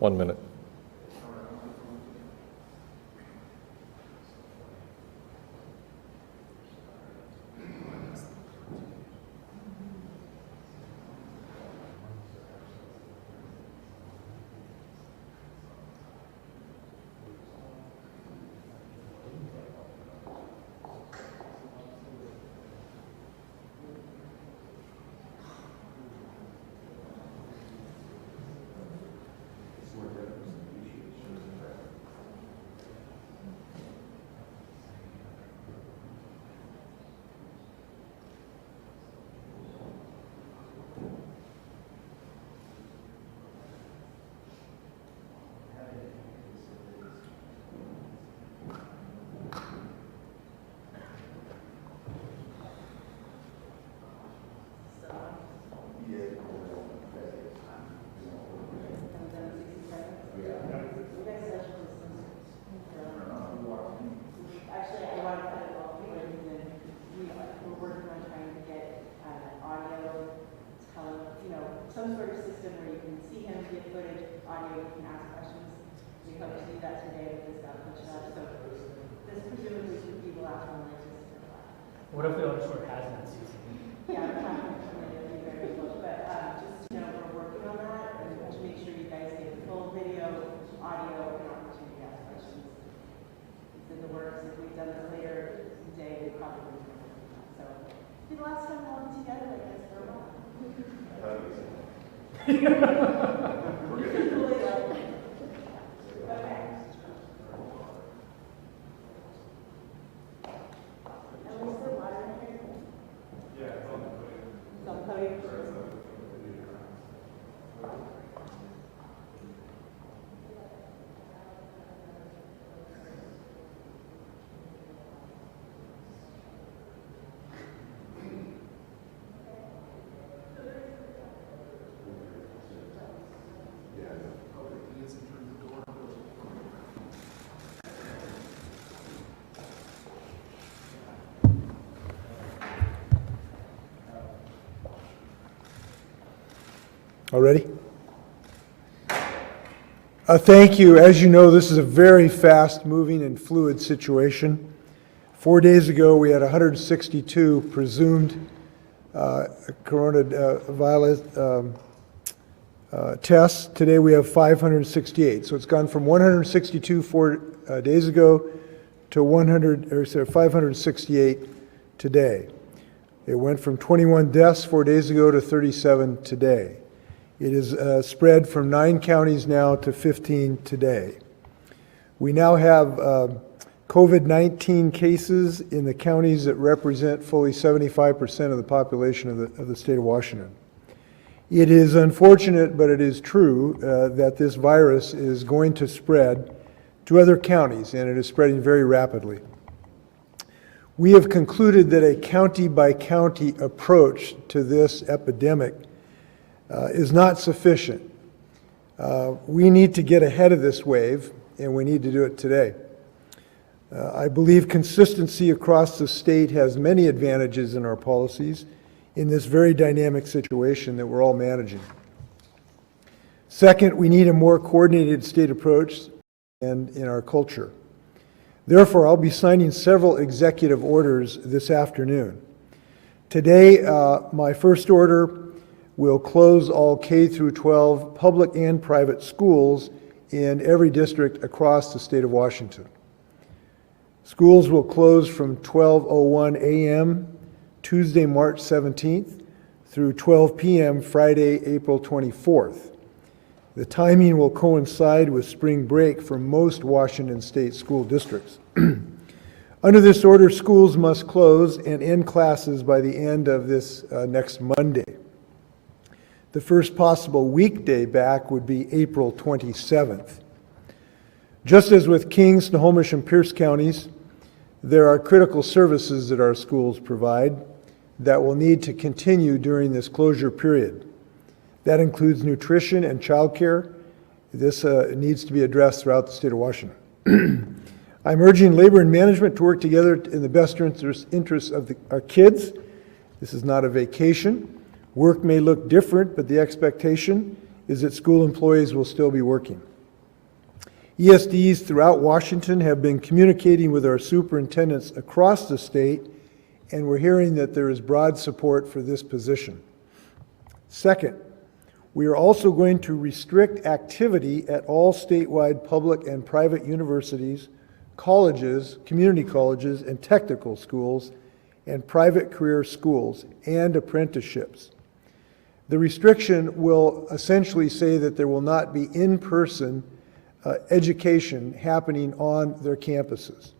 1 minute. Some sort of system where you can see him, get footage, audio, you can ask questions. We hope to do that today with this function up. So this presumably should be the last one like this. What if we all just wear hazmat suits? Yeah, I'm trying to be very close, but just we're working on that and to make sure you guys get full video, audio, and opportunity to ask questions. It's in the works. If we've done this later today, we probably won't. So the last time we'll be together, I guess, for a while. We're good. Okay. And we still water in here? Yeah, it's on the podium. It's on the podium. All ready? Thank you. As you know, this is a very fast-moving and fluid situation. 4 days ago, we had 162 presumed coronavirus tests. Today, we have 568. So it's gone from 162 4 days ago to 568 today. It went from 21 deaths 4 days ago to 37 today. It is spread from 9 counties now to 15 today. We now have COVID-19 cases in the counties that represent fully 75% of the population of the state of Washington. It is unfortunate, but it is true that this virus is going to spread to other counties, and it is spreading very rapidly. We have concluded that a county-by-county approach to this epidemic is not sufficient. We need to get ahead of this wave, and we need to do it today. I believe consistency across the state has many advantages in our policies in this very dynamic situation that we're all managing. Second, we need a more coordinated state approach and in our culture. Therefore, I'll be signing several executive orders this afternoon. Today, my first order will close all K-12 public and private schools in every district across the state of Washington. Schools will close from 12:01 a.m. Tuesday, March 17th through 12 p.m. Friday, April 24th. The timing will coincide with spring break for most Washington state school districts. Under this order, schools must close and end classes by the end of this next Monday. The first possible weekday back would be April 27th. Just as with King, Snohomish, and Pierce counties, there are critical services that our schools provide that will need to continue during this closure period. That includes nutrition and childcare. This needs to be addressed throughout the state of Washington. I'm urging labor and management to work together in the best interests of our kids. This is not a vacation. Work may look different, but the expectation is that school employees will still be working. ESDs throughout Washington have been communicating with our superintendents across the state, and we're hearing that there is broad support for this position. Second, we are also going to restrict activity at all statewide public and private universities, colleges, community colleges, and technical schools, and private career schools, and apprenticeships. The restriction will essentially say that there will not be in-person education happening on their campuses.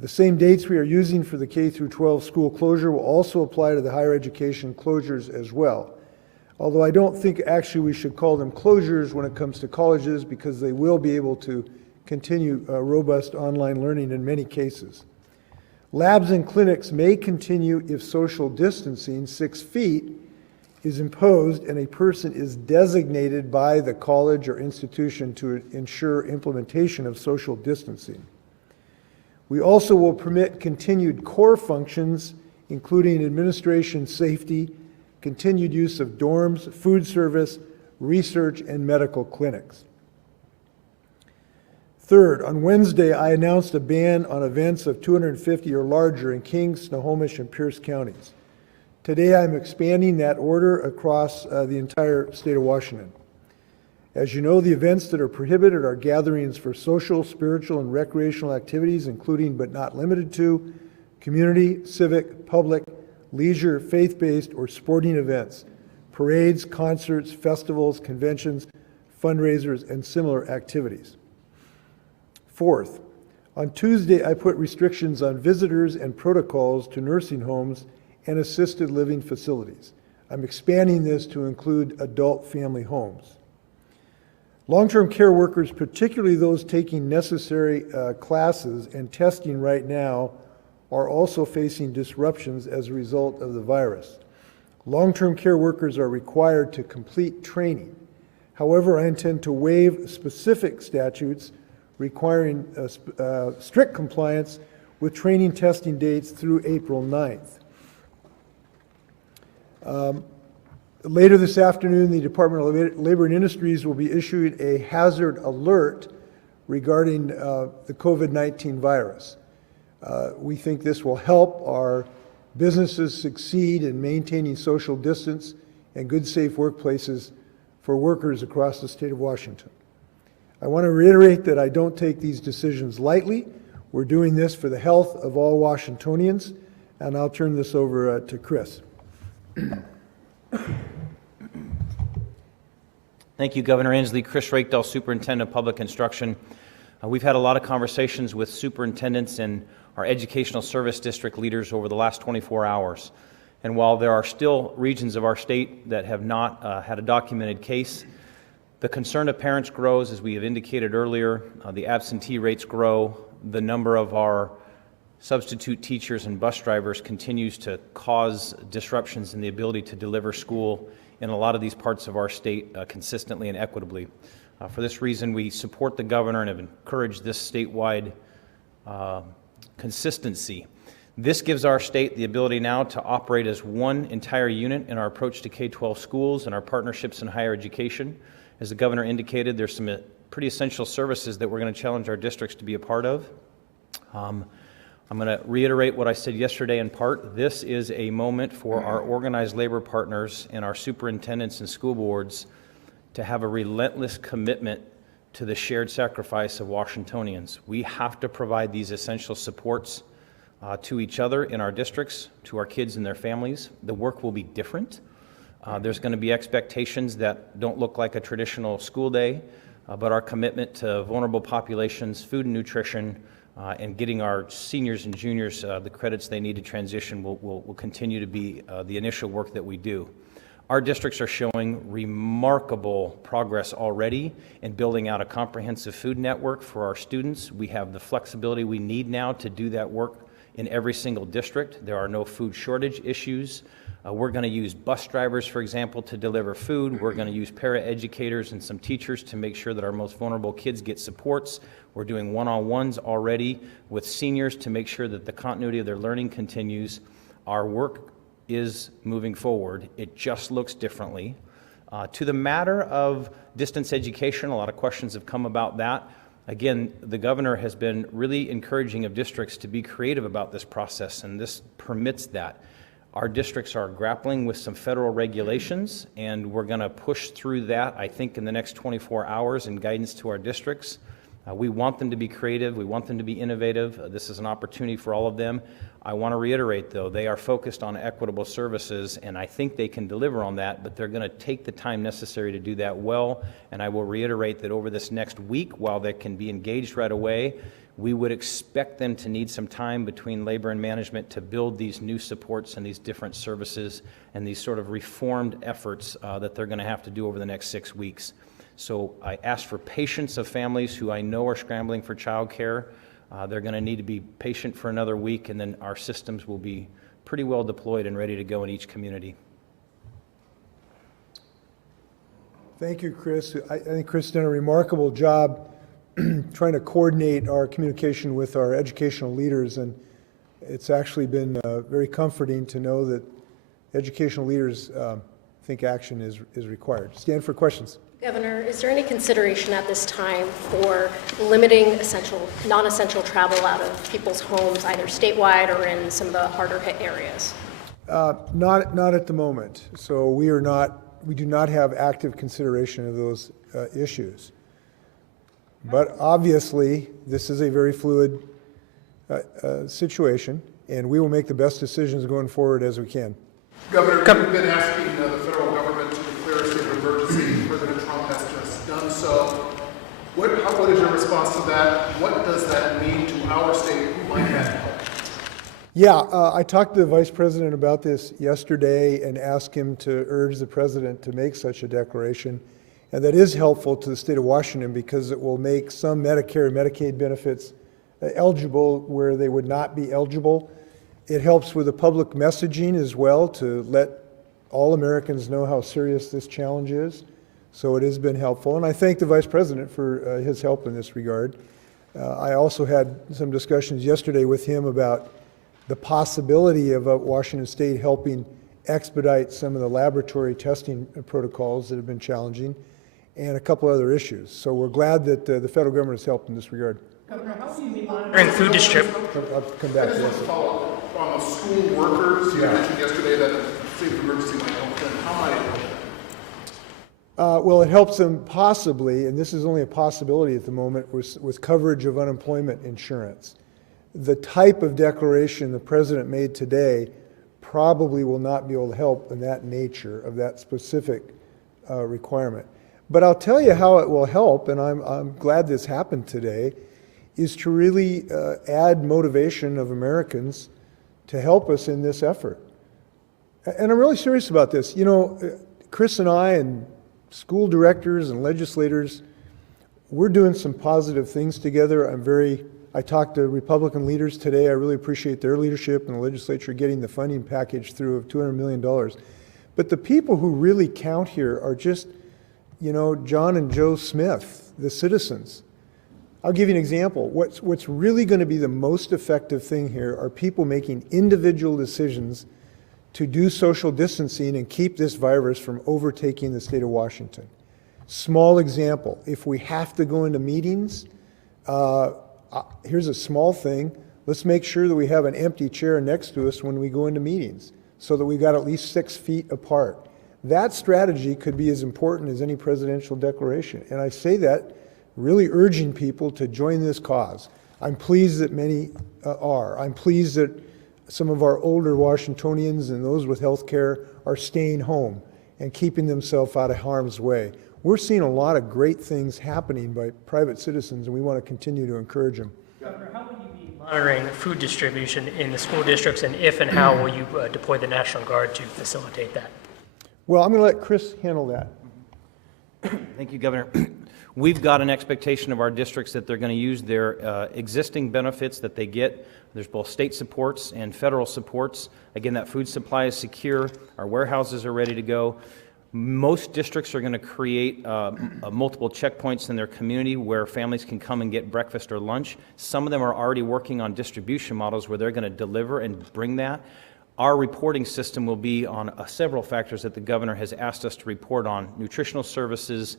The same dates we are using for the K-12 school closure will also apply to the higher education closures as well. Although I don't think actually we should call them closures when it comes to colleges, because they will be able to continue robust online learning in many cases. Labs and clinics may continue if social distancing, 6 feet, is imposed and a person is designated by the college or institution to ensure implementation of social distancing. We also will permit continued core functions, including administration, safety, continued use of dorms, food service, research, and medical clinics. Third, on Wednesday, I announced a ban on events of 250 or larger in King, Snohomish, and Pierce counties. Today, I'm expanding that order across the entire state of Washington. As you know, the events that are prohibited are gatherings for social, spiritual, and recreational activities, including but not limited to community, civic, public, leisure, faith-based, or sporting events, parades, concerts, festivals, conventions, fundraisers, and similar activities. Fourth, on Tuesday, I put restrictions on visitors and protocols to nursing homes and assisted living facilities. I'm expanding this to include adult family homes. Long-term care workers, particularly those taking necessary classes and testing right now, are also facing disruptions as a result of the virus. Long-term care workers are required to complete training. However, I intend to waive specific statutes requiring strict compliance with training testing dates through April 9th. Later this afternoon, the Department of Labor and Industries will be issuing a hazard alert regarding the COVID-19 virus. We think this will help our businesses succeed in maintaining social distance and good, safe workplaces for workers across the state of Washington. I want to reiterate that I don't take these decisions lightly. We're doing this for the health of all Washingtonians, and I'll turn this over to Chris. Thank you, Governor Inslee. Chris Rakedall, Superintendent of Public Instruction. We've had a lot of conversations with superintendents and our educational service district leaders over the last 24 hours. And while there are still regions of our state that have not had a documented case, the concern of parents grows, as we have indicated earlier. The absentee rates grow. The number of our substitute teachers and bus drivers continues to cause disruptions in the ability to deliver school in a lot of these parts of our state consistently and equitably. For this reason, we support the governor and have encouraged this statewide consistency. This gives our state the ability now to operate as one entire unit in our approach to K-12 schools and our partnerships in higher education. As the governor indicated, there's some pretty essential services that we're going to challenge our districts to be a part of. I'm going to reiterate what I said yesterday in part. This is a moment for our organized labor partners and our superintendents and school boards to have a relentless commitment to the shared sacrifice of Washingtonians. We have to provide these essential supports to each other in our districts, to our kids and their families. The work will be different. There's going to be expectations that don't look like a traditional school day, but our commitment to vulnerable populations, food and nutrition, and getting our seniors and juniors the credits they need to transition will continue to be the initial work that we do. Our districts are showing remarkable progress already in building out a comprehensive food network for our students. We have the flexibility we need now to do that work in every single district. There are no food shortage issues. We're going to use bus drivers, for example, to deliver food. We're going to use paraeducators and some teachers to make sure that our most vulnerable kids get supports. We're doing one-on-ones already with seniors to make sure that the continuity of their learning continues. Our work is moving forward. It just looks differently. To the matter of distance education, a lot of questions have come about that. Again, the governor has been really encouraging of districts to be creative about this process, and this permits that. Our districts are grappling with some federal regulations, and we're going to push through that, I think, in the next 24 hours in guidance to our districts. We want them to be creative. We want them to be innovative. This is an opportunity for all of them. I want to reiterate, though, they are focused on equitable services, and I think they can deliver on that, but they're going to take the time necessary to do that well. And I will reiterate that over this next week, while they can be engaged right away, we would expect them to need some time between labor and management to build these new supports and these different services and these sort of reformed efforts that they're going to have to do over the next 6 weeks. So I ask for patience of families who I know are scrambling for childcare. They're going to need to be patient for another week, and then our systems will be pretty well deployed and ready to go in each community. Thank you, Chris. I think Chris done a remarkable job trying to coordinate our communication with our educational leaders, and it's actually been very comforting to know that educational leaders think action is required. Stand for questions. Governor, is there any consideration at this time for limiting non-essential travel out of people's homes, either statewide or in some of the harder hit areas? Not at the moment. So we do not have active consideration of those issues. But obviously, this is a very fluid situation, and we will make the best decisions going forward as we can. Governor, you've been asking the federal government to declare a state of emergency. President Trump has just done so. What is your response to that? What does that mean to our state? Who might that help? Yeah, I talked to the vice president about this yesterday and asked him to urge the president to make such a declaration. And that is helpful to the state of Washington because it will make some Medicare and Medicaid benefits eligible where they would not be eligible. It helps with the public messaging as well to let all Americans know how serious this challenge is. So it has been helpful. And I thank the vice president for his help in this regard. I also had some discussions yesterday with him about the possibility of Washington State helping expedite some of the laboratory testing protocols that have been challenging, and a couple other issues. So we're glad that the federal government has helped in this regard. Governor, how will you be monitoring food distribution? I'll come back to I just want to this. follow up on the school workers. You mentioned yesterday that a state of emergency might help them. How might it help them? Well, it helps them possibly, and this is only a possibility at the moment, with coverage of unemployment insurance. The type of declaration the president made today probably will not be able to help in that nature of that specific requirement. But I'll tell you how it will help, and I'm glad this happened today, is to really add motivation of Americans to help us in this effort. And I'm really serious about this. You know, Chris and I and school directors and legislators, we're doing some positive things together. I talked to Republican leaders today. I really appreciate their leadership in the legislature getting the funding package through of $200 million. But the people who really count here are just, you know, John and Joe Smith, the citizens. I'll give you an example. What's really going to be the most effective thing here are people making individual decisions to do social distancing and keep this virus from overtaking the state of Washington. Small example, if we have to go into meetings, here's a small thing. Let's make sure that we have an empty chair next to us when we go into meetings so that we got at least 6 feet apart. That strategy could be as important as any presidential declaration. And I say that really urging people to join this cause. I'm pleased that many are. I'm pleased that some of our older Washingtonians and those with health care are staying home and keeping themselves out of harm's way. We're seeing a lot of great things happening by private citizens, and we want to continue to encourage them. Governor, how will you be monitoring food distribution in the school districts, and if and how will you deploy the National Guard to facilitate that? Well, I'm going to let Chris handle that. Thank you, Governor. We've got an expectation of our districts that they're going to use their existing benefits that they get. There's both state supports and federal supports. Again, that food supply is secure. Our warehouses are ready to go. Most districts are going to create multiple checkpoints in their community where families can come and get breakfast or lunch. Some of them are already working on distribution models where they're going to deliver and bring that. Our reporting system will be on several factors that the governor has asked us to report on: nutritional services,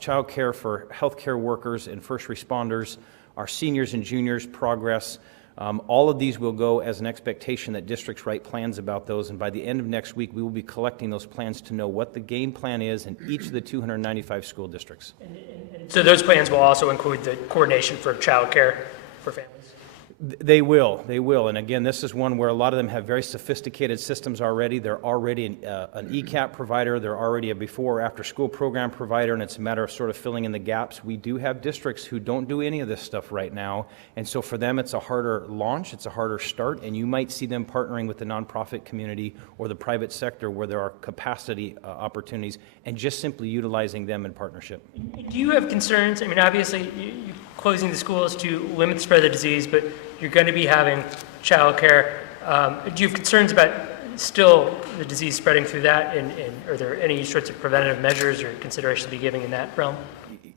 child care for healthcare workers and first responders, our seniors and juniors progress. All of these will go as an expectation that districts write plans about those, and by the end of next week, we will be collecting those plans to know what the game plan is in each of the 295 school districts. So those plans will also include the coordination for childcare for families? They will. And again, this is one where a lot of them have very sophisticated systems already. They're already an ECAP provider. They're already a before or after school program provider, and it's a matter of sort of filling in the gaps. We do have districts who don't do any of this stuff right now, and so for them it's a harder launch, it's a harder start, and you might see them partnering with the nonprofit community or the private sector where there are capacity opportunities, and just simply utilizing them in partnership. Do you have concerns? I mean, obviously, you're closing the schools to limit the spread of the disease, but you're going to be having childcare. Do you have concerns about still the disease spreading through that, and are there any sorts of preventative measures or considerations to be giving in that realm?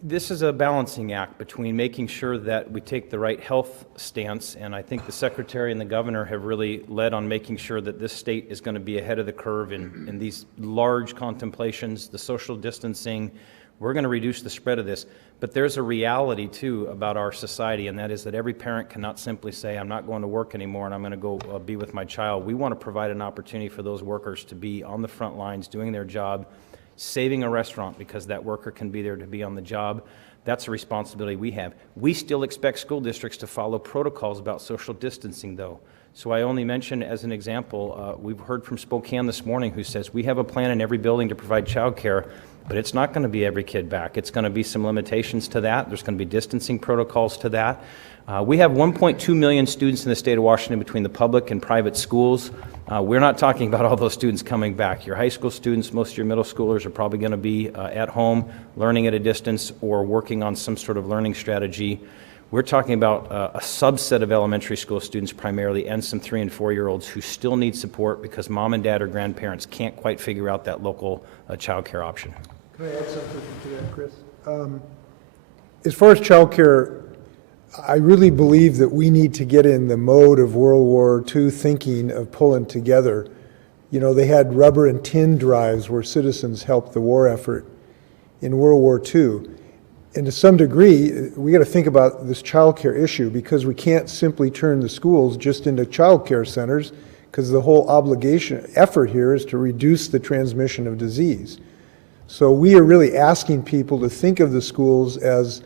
This is a balancing act between making sure that we take the right health stance, and I think the Secretary and the Governor have really led on making sure that this state is going to be ahead of the curve in these large contemplations, the social distancing. We're going to reduce the spread of this. But there's a reality, too, about our society, and that is that every parent cannot simply say, I'm not going to work anymore and I'm going to go be with my child. We want to provide an opportunity for those workers to be on the front lines doing their job, saving a restaurant because that worker can be there to be on the job. That's a responsibility we have. We still expect school districts to follow protocols about social distancing, though. So I only mention as an example, we've heard from Spokane this morning who says we have a plan in every building to provide child care, but it's not going to be every kid back. It's going to be some limitations to that. There's going to be distancing protocols to that. We have 1.2 million students in the state of Washington between the public and private schools. We're not talking about all those students coming back. Your high school students, most of your middle schoolers are probably going to be at home, learning at a distance, or working on some sort of learning strategy. We're talking about a subset of elementary school students primarily, and some 3- and 4-year-olds who still need support because mom and dad or grandparents can't quite figure out that local child care option. Can I add something to that, Chris? As far as child care, I really believe that we need to get in the mode of World War II thinking of pulling together. You know, they had rubber and tin drives where citizens helped the war effort in World War II. And to some degree, we got to think about this child care issue, because we can't simply turn the schools just into child care centers, because the whole effort here is to reduce the transmission of disease. So we are really asking people to think of the schools as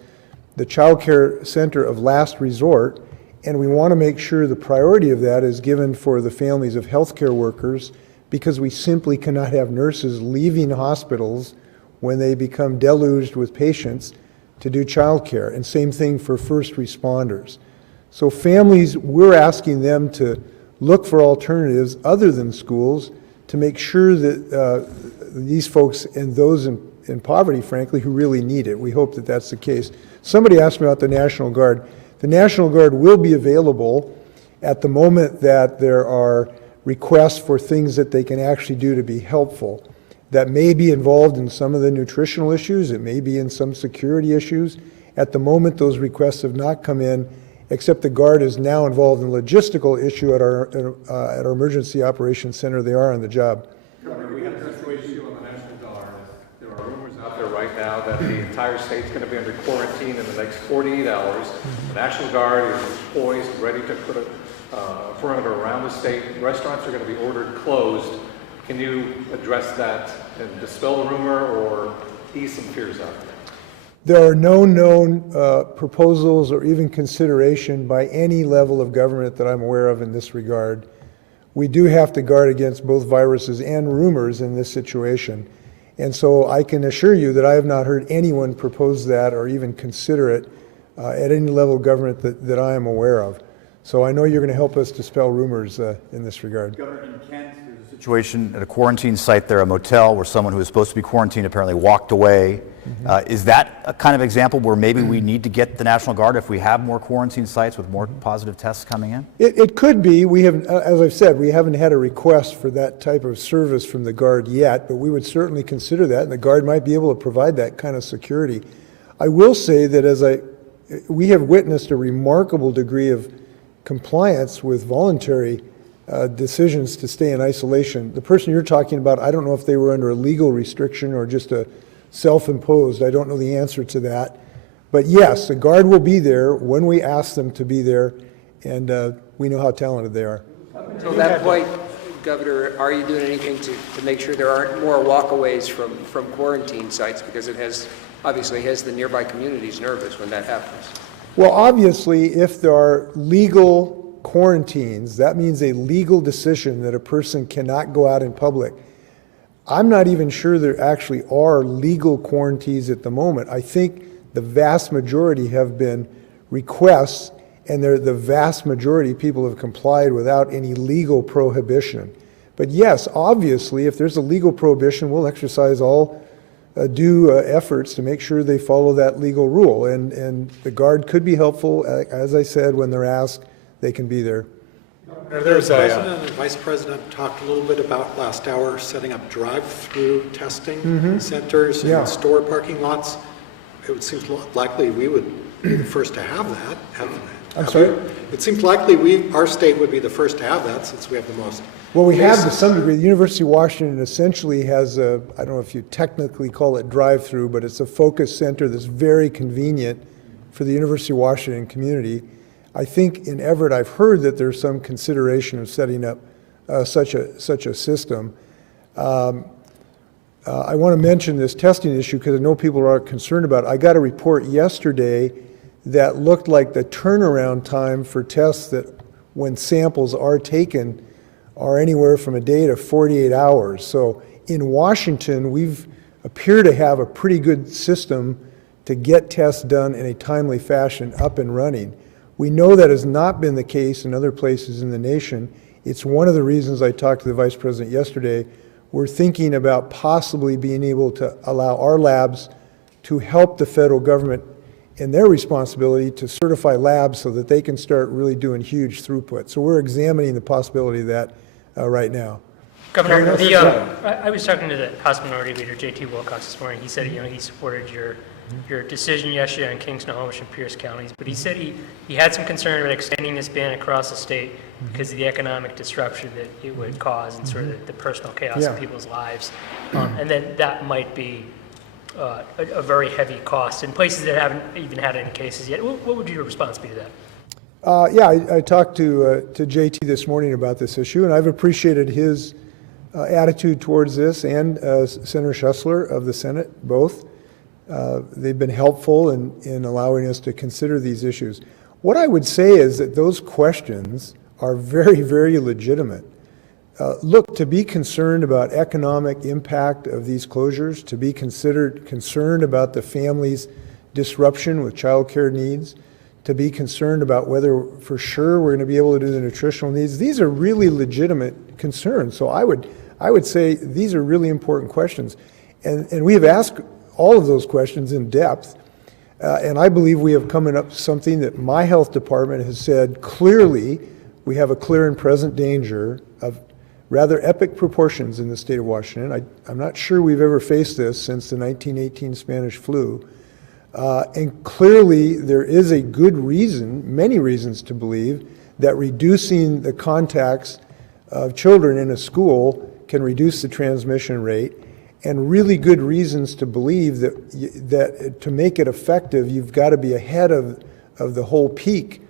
the child care center of last resort, and we want to make sure the priority of that is given for the families of healthcare workers, because we simply cannot have nurses leaving hospitals when they become deluged with patients to do child care, and same thing for first responders. So families, we're asking them to look for alternatives other than schools to make sure that these folks and those in poverty, frankly, who really need it. We hope that that's the case. Somebody asked me about the National Guard. The National Guard will be available at the moment that there are requests for things that they can actually do to be helpful. That may be involved in some of the nutritional issues. It may be in some security issues. At the moment, those requests have not come in, except the Guard is now involved in a logistical issue at our Emergency Operations Center. They are on the job. Governor, we have a situation on the National Guard. There are rumors out there right now that the entire state's going to be under quarantine in the next 48 hours. The National Guard is poised, ready to put a perimeter around the state. Restaurants are going to be ordered closed. Can you address that and dispel the rumor or ease some fears out there? There are no known proposals or even consideration by any level of government that I'm aware of in this regard. We do have to guard against both viruses and rumors in this situation. And so I can assure you that I have not heard anyone propose that or even consider it at any level of government that I am aware of. So I know you're going to help us dispel rumors in this regard. Governor, in Kent, there's a situation at a quarantine site there, a motel, where someone who was supposed to be quarantined apparently walked away. Is that a kind of example where maybe we need to get the National Guard if we have more quarantine sites with more positive tests coming in? It could be. We have, as I've said, we haven't had a request for that type of service from the Guard yet, but we would certainly consider that, and the Guard might be able to provide that kind of security. I will say that we have witnessed a remarkable degree of compliance with voluntary decisions to stay in isolation. The person you're talking about, I don't know if they were under a legal restriction or just a self-imposed. I don't know the answer to that. But yes, the Guard will be there when we ask them to be there, and we know how talented they are. To that point, Governor, are you doing anything to make sure there aren't more walkaways from quarantine sites? Because it obviously has the nearby communities nervous when that happens. Well, obviously, if there are legal quarantines, that means a legal decision that a person cannot go out in public. I'm not even sure there actually are legal quarantines at the moment. I think the vast majority have been requests, and the vast majority of people have complied without any legal prohibition. But yes, obviously, if there's a legal prohibition, we'll exercise all due efforts to make sure they follow that legal rule. And the Guard could be helpful. As I said, when they're asked, they can be there. The President and Vice President talked a little bit about last hour setting up drive-through testing centers and store parking lots. It seems likely we would be the first to have that. I'm sorry? It seems likely our state would be the first to have that since we have the most. Well, we have to some degree. The University of Washington essentially has I don't know if you technically call it drive-through, but it's a focus center that's very convenient for the University of Washington community. I think in Everett, I've heard that there's some consideration of setting up such a system. I want to mention this testing issue because I know people are concerned about it. I got a report yesterday that looked like the turnaround time for tests that when samples are taken are anywhere from a day to 48 hours. So in Washington, we've appear to have a pretty good system to get tests done in a timely fashion up and running. We know that has not been the case in other places in the nation. It's one of the reasons I talked to the Vice President yesterday. We're thinking about possibly being able to allow our labs to help the federal government in their responsibility to certify labs so that they can start really doing huge throughput. So we're examining the possibility of that right now. Governor, I was talking to the House Minority Leader, J.T. Wilcox, this morning. He said, he supported your decision yesterday on King, Snohomish, and Pierce counties, but he said he had some concern about extending this ban across the state because of the economic disruption that it would cause and sort of the personal chaos in people's lives. And then that might be a very heavy cost in places that haven't even had any cases yet. What would your response be to that? I talked to JT this morning about this issue, and I've appreciated his attitude towards this, and Senator Schussler of the Senate, both. They've been helpful in allowing us to consider these issues. What I would say is that those questions are very, very legitimate. Look, to be concerned about economic impact of these closures, to be concerned about the family's disruption with child care needs, to be concerned about whether for sure we're going to be able to do the nutritional needs, these are really legitimate concerns. So I would say these are really important questions. And we have asked all of those questions in depth. And I believe we have come up with something that my health department has said clearly we have a clear and present danger of rather epic proportions in the state of Washington. I'm not sure we've ever faced this since the 1918 Spanish flu. And clearly there is a good reason, many reasons to believe that reducing the contacts of children in a school can reduce the transmission rate, and really good reasons to believe that to make it effective, you've got to be ahead of the whole peak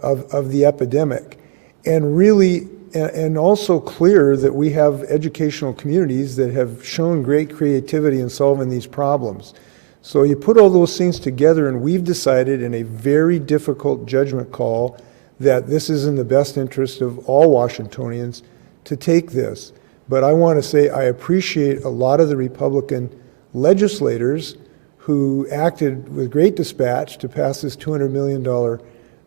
of the epidemic. And really, and also clear that we have educational communities that have shown great creativity in solving these problems. So you put all those things together, and we've decided in a very difficult judgment call that this is in the best interest of all Washingtonians to take this. But I want to say I appreciate a lot of the Republican legislators who acted with great dispatch to pass this $200 million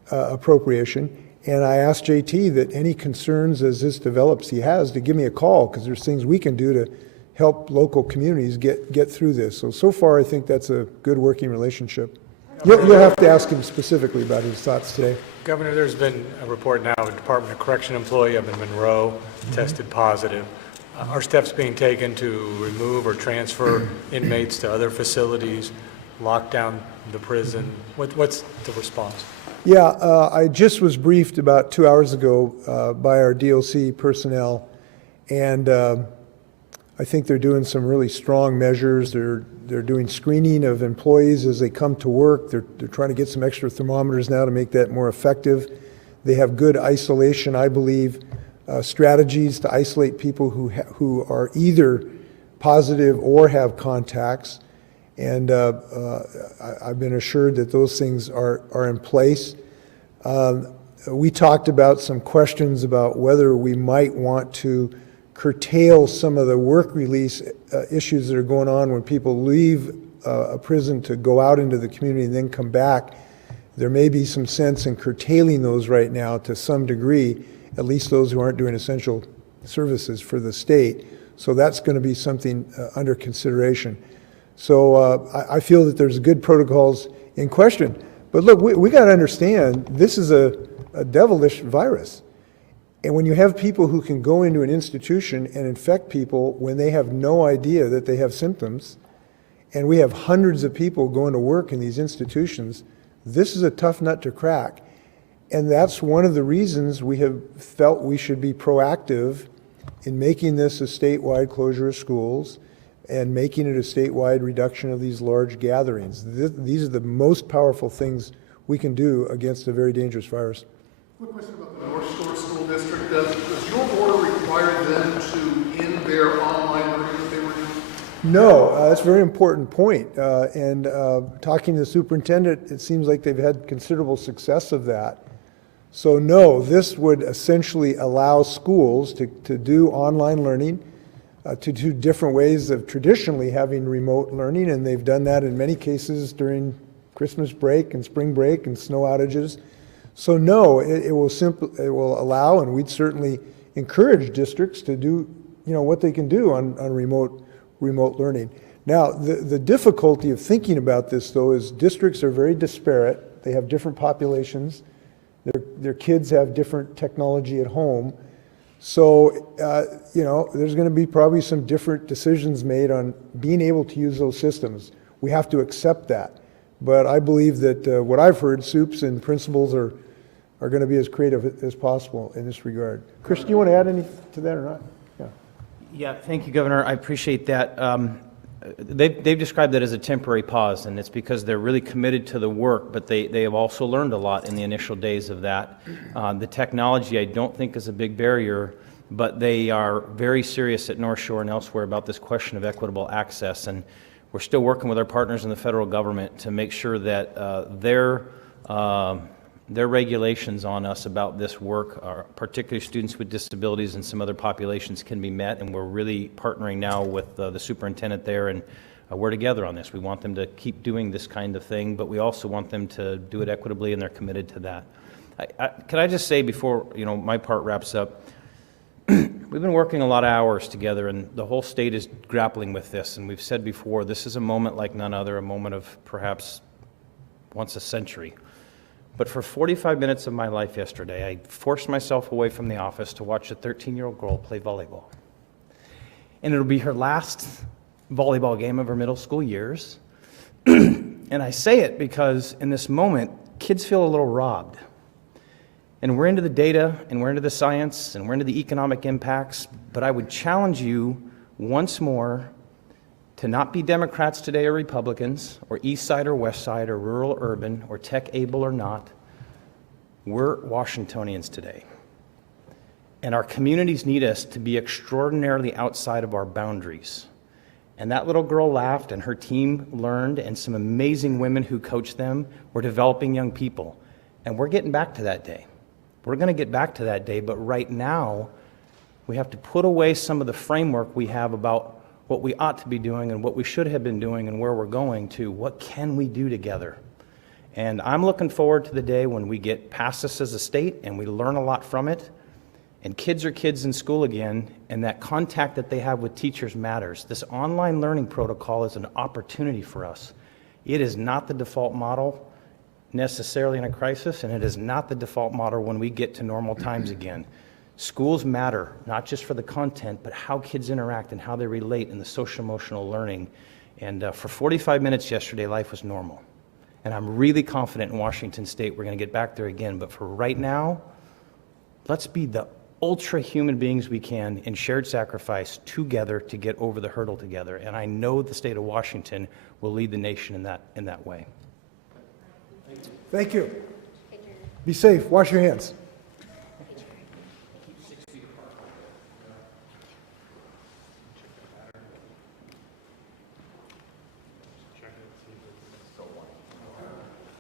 appropriation. And I asked JT that any concerns as this develops he has to give me a call, because there's things we can do to help local communities get through this. So far I think that's a good working relationship. You'll have to ask him specifically about his thoughts today. Governor, there's been a report now, a Department of Correction employee up in Monroe tested positive. Are steps being taken to remove or transfer inmates to other facilities, lock down the prison? What's the response? Yeah, I just was briefed about 2 hours ago by our DOC personnel, and I think they're doing some really strong measures. They're doing screening of employees as they come to work. They're trying to get some extra thermometers now to make that more effective. They have good isolation, I believe, strategies to isolate people who are either positive or have contacts. And I've been assured that those things are in place. We talked about some questions about whether we might want to curtail some of the work release issues that are going on when people leave a prison to go out into the community and then come back. There may be some sense in curtailing those right now to some degree, at least those who aren't doing essential services for the state. So that's going to be something under consideration. So I feel that there's good protocols in question. But look, we got to understand, this is a devilish virus. And when you have people who can go into an institution and infect people when they have no idea that they have symptoms, and we have hundreds of people going to work in these institutions, this is a tough nut to crack. And that's one of the reasons we have felt we should be proactive in making this a statewide closure of schools and making it a statewide reduction of these large gatherings. These are the most powerful things we can do against a very dangerous virus. Quick question about the North Shore School District. Does your order require them to end their online learning that they were doing? No, that's a very important point. And talking to the superintendent, it seems like they've had considerable success of that. So no, this would essentially allow schools to do online learning, to do different ways of traditionally having remote learning, and they've done that in many cases during Christmas break and spring break and snow outages. So no, it will allow, and we'd certainly encourage districts to do, what they can do on remote learning. Now, the difficulty of thinking about this, though, is districts are very disparate. They have different populations. Their kids have different technology at home. So, there's going to be probably some different decisions made on being able to use those systems. We have to accept that. But I believe that what I've heard, SUPS and principals are going to be as creative as possible in this regard. Chris, do you want to add anything to that or not? Yeah, thank you, Governor. I appreciate that. They've described that as a temporary pause, and it's because they're really committed to the work, but they have also learned a lot in the initial days of that. The technology, I don't think, is a big barrier, but they are very serious at North Shore and elsewhere about this question of equitable access, and we're still working with our partners in the federal government to make sure that their regulations on us about this work, particularly students with disabilities and some other populations, can be met, and we're really partnering now with the superintendent there, and we're together on this. We want them to keep doing this kind of thing, but we also want them to do it equitably, and they're committed to that. Can I just say before my part wraps up, we've been working a lot of hours together, and the whole state is grappling with this, and we've said before, this is a moment like none other, a moment of perhaps once a century. But for 45 minutes of my life yesterday, I forced myself away from the office to watch a 13-year-old girl play volleyball. And it'll be her last volleyball game of her middle school years. And I say it because in this moment, kids feel a little robbed. And we're into the data, and we're into the science, and we're into the economic impacts, but I would challenge you once more to not be Democrats today or Republicans, or East Side or West Side, or rural or urban, or tech-able or not. We're Washingtonians today. And our communities need us to be extraordinarily outside of our boundaries. And that little girl laughed, and her team learned, and some amazing women who coached them were developing young people. And we're getting back to that day. We're going to get back to that day, but right now, we have to put away some of the framework we have about what we ought to be doing and what we should have been doing and where we're going to what can we do together. And I'm looking forward to the day when we get past this as a state and we learn a lot from it, and kids are kids in school again, and that contact that they have with teachers matters. This online learning protocol is an opportunity for us. It is not the default model necessarily in a crisis, and it is not the default model when we get to normal times again. Schools matter, not just for the content, but how kids interact and how they relate in the social emotional learning. And for 45 minutes yesterday, life was normal. And I'm really confident in Washington State we're going to get back there again. But for right now, let's be the ultra human beings we can in shared sacrifice together to get over the hurdle together. And I know the state of Washington will lead the nation in that way. Thank you. Be safe. Wash your hands.